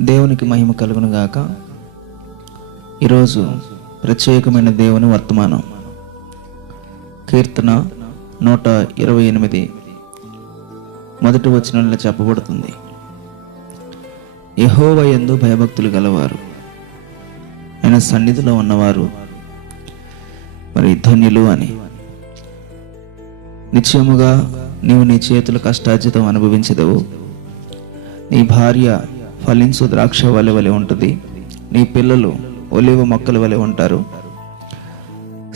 దేవునికి మహిమ కలుగును గాక. ఈరోజు ప్రత్యేకమైన దేవుని వర్తమానం. కీర్తన నూట ఇరవై ఎనిమిది. మొదటి వచనంలో చెప్పబడుతుంది. యహోవ ఎందు భయభక్తులు గలవారు. ఆయన సన్నిధిలో ఉన్నవారు. మరి ధన్యులు అని. నిశ్చయముగా నీవు నీ చేతుల కష్టార్జితం అనుభవించదవు. నీ భార్య ఫలించు ద్రాక్ష వలె వలె ఉంటుంది. నీ పిల్లలు ఒలివ మొక్కల వలె ఉంటారు.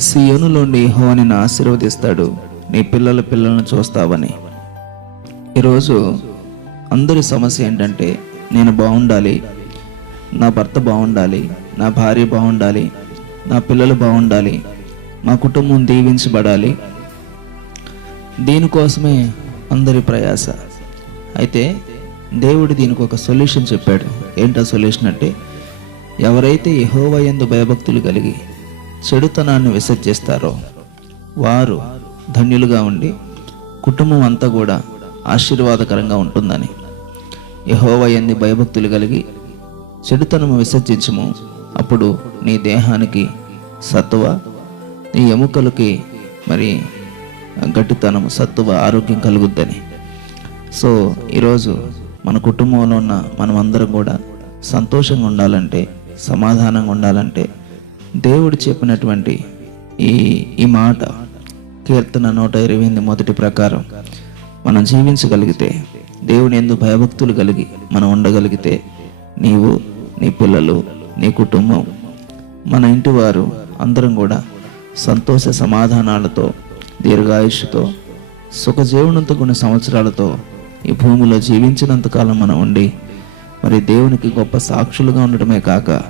సియోనులోని హోని ఆశీర్వదిస్తాడు. నీ పిల్లల పిల్లలను చూస్తావని. ఈరోజు అందరి సమస్య ఏంటంటే నేను బాగుండాలి నా భర్త బాగుండాలి నా భార్య బాగుండాలి నా పిల్లలు బాగుండాలి మా కుటుంబం దీవించబడాలి. దీనికోసమే అందరి ప్రయాస. అయితే దేవుడు దీనికి ఒక సొల్యూషన్ చెప్పాడు. ఏంటో సొల్యూషన్ అంటే ఎవరైతే యహోవయందు భయభక్తులు కలిగి చెడుతనాన్ని విసర్జిస్తారో వారు ధన్యులుగా ఉండి కుటుంబం అంతా కూడా ఆశీర్వాదకరంగా ఉంటుందని. యహోవయంది భయభక్తులు కలిగి చెడుతనము విసర్జించము. అప్పుడు నీ దేహానికి సత్తువ నీ ఎముకలకి మరి గట్టితనం సత్తువ ఆరోగ్యం కలుగుద్దని. సో ఈరోజు మన కుటుంబంలో ఉన్న మనమందరం కూడా సంతోషంగా ఉండాలంటే సమాధానంగా ఉండాలంటే దేవుడు చెప్పినటువంటి ఈ ఈ మాట కీర్తన నూట ఇరవై ఎనిమిది మొదటి ప్రకారం మనం జీవించగలిగితే దేవుని ఎందు భయభక్తులు కలిగి మనం ఉండగలిగితే నీవు నీ పిల్లలు నీ కుటుంబం మన ఇంటి వారు అందరం కూడా సంతోష సమాధానాలతో దీర్ఘాయుష్తో సుఖజీవనంతో కొన్ని సంవత్సరాలతో ఈ భూమిలో జీవించినంతకాలం మనం ఉండి మరి దేవునికి గొప్ప సాక్షులుగా ఉండటమే కాక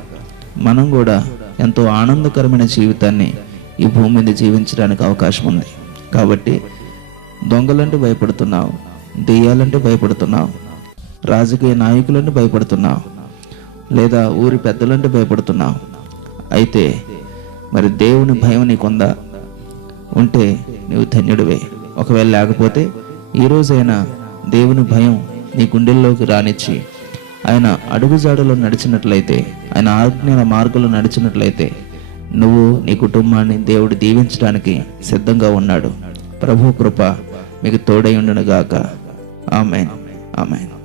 మనం కూడా ఎంతో ఆనందకరమైన జీవితాన్ని ఈ భూమి మీద జీవించడానికి అవకాశం ఉంది. కాబట్టి దొంగలంటే భయపడుతున్నావు దెయ్యాలంటే భయపడుతున్నావు రాజకీయ నాయకులంటే భయపడుతున్నావు లేదా ఊరి పెద్దలంటే భయపడుతున్నావు. అయితే మరి దేవుని భయం నీకుందా? ఉంటే నీవు ధన్యుడివే. ఒకవేళ లేకపోతే ఈ రోజైనా దేవుని భయం నీ గుండెల్లోకి రానిచ్చి ఆయన అడుగుజాడలో నడిచినట్లయితే ఆయన ఆజ్ఞల మార్గంలో నడిచినట్లయితే నువ్వు నీ కుటుంబాన్ని దేవుడు దీవించడానికి సిద్ధంగా ఉన్నాడు. ప్రభు కృప మీకు తోడై ఉండునుగాక. ఆమెన్. ఆమెన్.